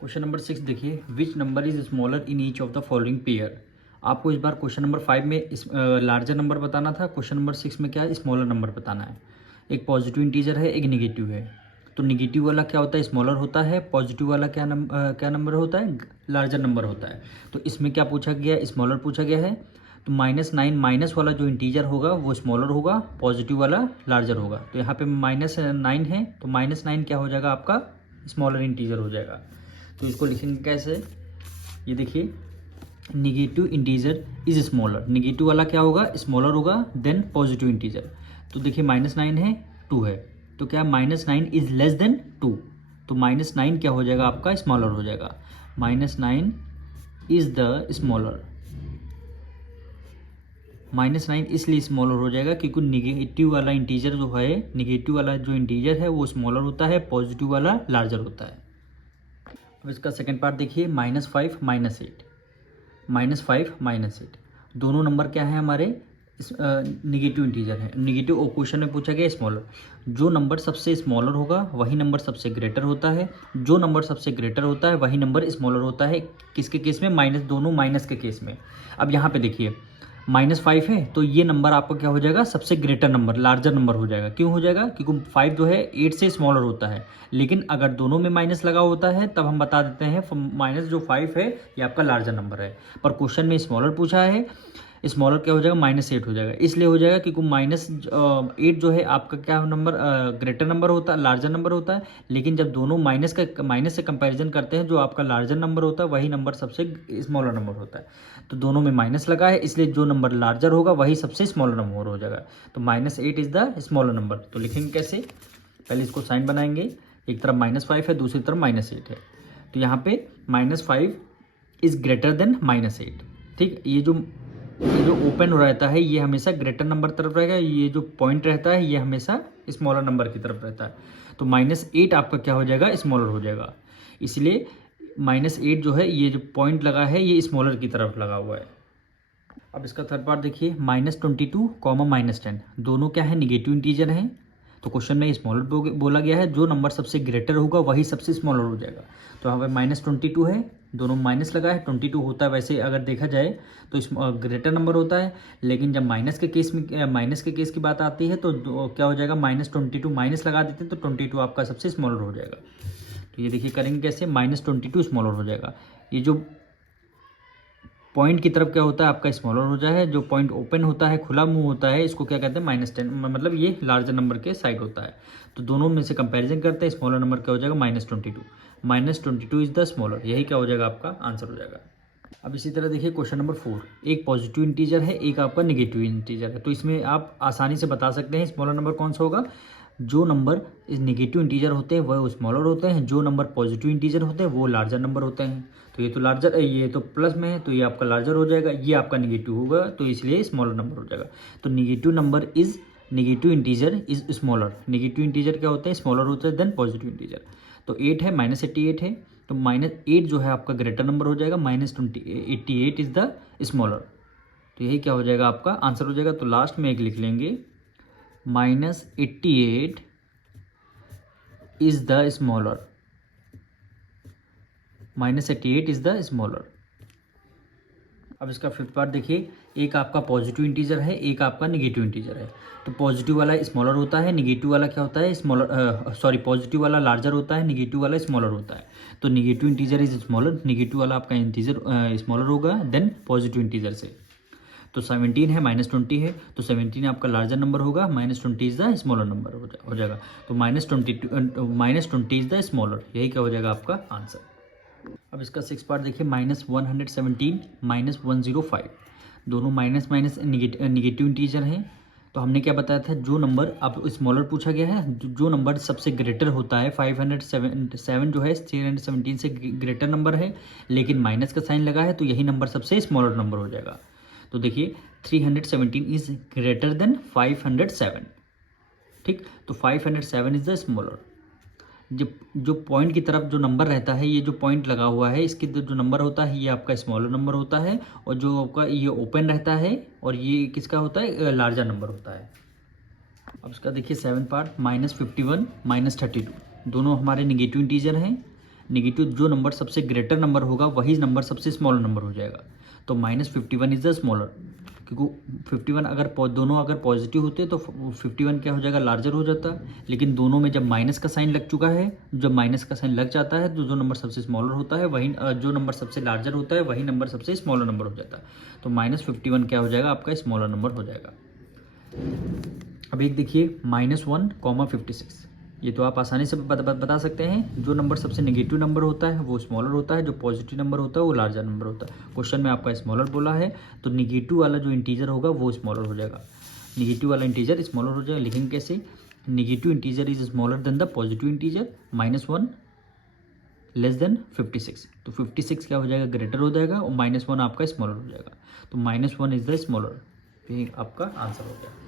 Question number 6 देखिए, which number is smaller in each of the following pair. आपको इस बार question number 5 में larger number बताना था, क्वेश्चन नंबर 6 में क्या है, स्मॉलर नंबर बताना है। एक पॉजिटिव इंटीजर है, एक निगेटिव है। तो निगेटिव वाला क्या होता है, स्मॉलर होता है। पॉजिटिव वाला क्या नंबर होता है, लार्जर नंबर होता है। तो इसमें क्या पूछा गया है, स्मॉलर पूछा गया है। तो -9 माइनस वाला जो इंटीजर होगा वो स्मॉलर होगा, पॉजिटिव वाला लार्जर होगा। तो यहाँ पे -9 है, तो -9 क्या हो जाएगा आपका, स्मॉलर इंटीजर हो जाएगा। तो इसको लिखेंगे कैसे, ये देखिए, negative integer is smaller. Negative वाला क्या होगा, स्मॉलर होगा देन पॉजिटिव इंटीजर। तो देखिए -9 है, 2 है, तो क्या -9 इज लेस देन 2। तो -9 क्या हो जाएगा आपका, स्मॉलर हो जाएगा। -9 इज द स्मॉलर। -9 इसलिए स्मॉलर हो जाएगा क्योंकि निगेटिव वाला इंटीजर जो है, निगेटिव वाला जो इंटीजर है वो स्मॉलर होता है, पॉजिटिव वाला लार्जर होता है। अब इसका सेकेंड पार्ट देखिए, -5 -8। -5 -8 दोनों नंबर क्या है हमारे, निगेटिव इंटीजर है। निगेटिव क्वेश्चन में पूछा गया स्मॉलर। जो नंबर सबसे स्मॉलर होगा वही नंबर सबसे ग्रेटर होता है। जो नंबर सबसे ग्रेटर होता है वही नंबर स्मॉलर होता है। किसके केस में, माइनस, दोनों माइनस के केस में। अब यहाँ पे देखिए -5 है, तो ये नंबर आपका क्या हो जाएगा, सबसे ग्रेटर नंबर, लार्जर नंबर हो जाएगा। क्यों हो जाएगा, क्योंकि 5 जो है 8 से स्मॉलर होता है। लेकिन अगर दोनों में माइनस लगा होता है तब हम बता देते हैं माइनस जो 5 है ये आपका लार्जर नंबर है। पर क्वेश्चन में स्मॉलर पूछा है, स्मॉलर क्या हो जाएगा, -8 हो जाएगा। इसलिए हो जाएगा क्योंकि -8 जो है आपका क्या नंबर, ग्रेटर नंबर होता है, लार्जर नंबर होता है। लेकिन जब दोनों माइनस से कंपैरिजन करते हैं, जो आपका लार्जर नंबर होता है वही नंबर सबसे स्मॉलर नंबर होता है। तो दोनों में माइनस लगा है, इसलिए जो नंबर लार्जर होगा वही सबसे स्मॉलर नंबर हो जाएगा। तो -8 इज द स्मॉलर नंबर। तो लिखेंगे कैसे, पहले इसको साइन बनाएंगे। एक तरफ -5 है, दूसरी तरफ -8 है। तो यहाँ पे -5 इज ग्रेटर देन -8। ठीक, ये जो ओपन रहता है ये हमेशा ग्रेटर नंबर तरफ रहेगा, ये जो पॉइंट रहता है ये हमेशा स्मॉलर नंबर की तरफ रहता है। तो -8 आपका क्या हो जाएगा, स्मॉलर हो जाएगा। इसलिए -8 जो है, ये जो पॉइंट लगा है ये स्मॉलर की तरफ लगा हुआ है। अब इसका थर्ड पार्ट देखिए, -22, -10 दोनों क्या है, निगेटिव इंटीजर हैं। तो क्वेश्चन में स्मॉलर बोला गया है, जो नंबर सबसे ग्रेटर होगा वही सबसे स्मॉलर हो जाएगा। तो यहाँ पे -22 है, दोनों माइनस लगा है। 22 होता है वैसे अगर देखा जाए तो ग्रेटर नंबर होता है। लेकिन जब माइनस के केस की बात आती है तो क्या हो जाएगा, -22 माइनस लगा देते हैं तो 22 आपका सबसे स्मॉलर हो जाएगा। तो ये देखिए करेंगे कैसे, -22 स्मॉलर हो जाएगा। ये जो पॉइंट की तरफ क्या होता है आपका, स्मॉलर हो जाए। जो पॉइंट ओपन होता है, खुला मुंह होता है, इसको क्या कहते हैं, -10, मतलब ये लार्जर नंबर के साइड होता है। तो दोनों में से कंपैरिजन करते हैं, स्मॉलर नंबर क्या हो जाएगा, -22 इज द स्मॉलर। यही क्या हो जाएगा, आपका आंसर हो जाएगा। अब इसी तरह देखिए क्वेश्चन नंबर 4, एक पॉजिटिव इंटीजर है, एक आपका निगेटिव इंटीजर है। तो इसमें आप आसानी से बता सकते हैं स्मॉलर नंबर कौन सा होगा। जो नंबर निगेटिव इंटीजर होते हैं वह स्मॉलर होते हैं, जो नंबर पॉजिटिव इंटीजर होते हैं वो लार्जर नंबर होते हैं। तो ये तो लार्जर, ये तो प्लस में है तो ये आपका लार्जर हो जाएगा, ये आपका निगेटिव होगा तो इसलिए स्मॉलर नंबर हो जाएगा। तो negative integer is smaller. Negative integer क्या होते हैं, स्मॉलर होते हैं देन पॉजिटिव इंटीजर। तो 8 है, -88 है, तो -8 जो है आपका ग्रेटर नंबर हो जाएगा, -88 इज द स्मॉलर। तो यही क्या हो जाएगा, आपका आंसर हो जाएगा। तो लास्ट में एक लिख लेंगे, -88 is the smaller. -88 is the smaller. अब इसका फिफ्थ पार्ट देखिए, एक आपका पॉजिटिव इंटीजर है, एक आपका निगेटिव इंटीजर है। तो पॉजिटिव वाला स्मॉलर होता है, निगेटिव वाला क्या होता है, पॉजिटिव वाला लार्जर होता है, निगेटिव वाला स्मॉलर होता है। तो negative integer is smaller, negative वाला आपका इंटीजर स्मॉलर होगा देन पॉजिटिव इंटीजर से। तो 17 है, -20 है, तो 17 आपका लार्जर नंबर होगा, -20 इज द स्मॉलर नंबर हो जाएगा। तो -20 इज द स्मॉलर। यही क्या हो जाएगा आपका आंसर। अब इसका 6 पार्ट देखिए, -117, -105 दोनों माइनस निगेटिव इंटीजर हैं। तो हमने क्या बताया था, जो नंबर अब स्मॉलर पूछा गया है, जो नंबर सबसे ग्रेटर होता है, 507 जो है 317 से ग्रेटर नंबर है, लेकिन माइनस का साइन लगा है तो यही नंबर सबसे स्मॉलर नंबर हो जाएगा। तो देखिए 317 इज ग्रेटर देन 507। ठीक, तो 507 इज द स्मॉलर। जो पॉइंट की तरफ जो नंबर रहता है, ये जो पॉइंट लगा हुआ है इसके जो नंबर होता है ये आपका स्मॉलर नंबर होता है, और जो आपका ये ओपन रहता है और ये किसका होता है, लार्जर नंबर होता है। अब इसका देखिए 7 पार्ट, -51, -32 दोनों हमारे निगेटिव इंटीजर हैं। नेगेटिव जो नंबर सबसे ग्रेटर नंबर होगा वही नंबर सबसे स्मॉलर नंबर हो जाएगा। तो -51 इज द स्मॉलर, क्योंकि 51 अगर दोनों अगर पॉजिटिव होते तो 51 क्या हो जाएगा, लार्जर हो जाता। लेकिन दोनों में जब माइनस का साइन लग चुका है, जब माइनस का साइन लग जाता है तो जो नंबर सबसे स्मॉलर होता है वही, जो नंबर सबसे लार्जर होता है वही नंबर सबसे स्मॉलर नंबर हो जाता है। तो -51 क्या हो जाएगा, आपका स्मॉलर नंबर हो जाएगा। अब एक देखिए -1,56, ये तो आप आसानी से बता सकते हैं। जो नंबर सबसे नेगेटिव नंबर होता है वो स्मॉलर होता है, जो पॉजिटिव नंबर होता है वो लार्जर नंबर होता है। क्वेश्चन में आपका स्मॉलर बोला है तो नेगेटिव वाला जो इंटीजर होगा वो स्मॉलर हो जाएगा, नेगेटिव वाला इंटीजर स्मॉलर हो जाएगा। लेकिन कैसे, negative integer is smaller than the positive integer, -1 less than 56, तो 56 क्या हो जाएगा, ग्रेटर हो जाएगा, और -1 आपका स्मॉलर हो जाएगा। तो -1 इज द स्मॉलर, ये आपका आंसर हो गया।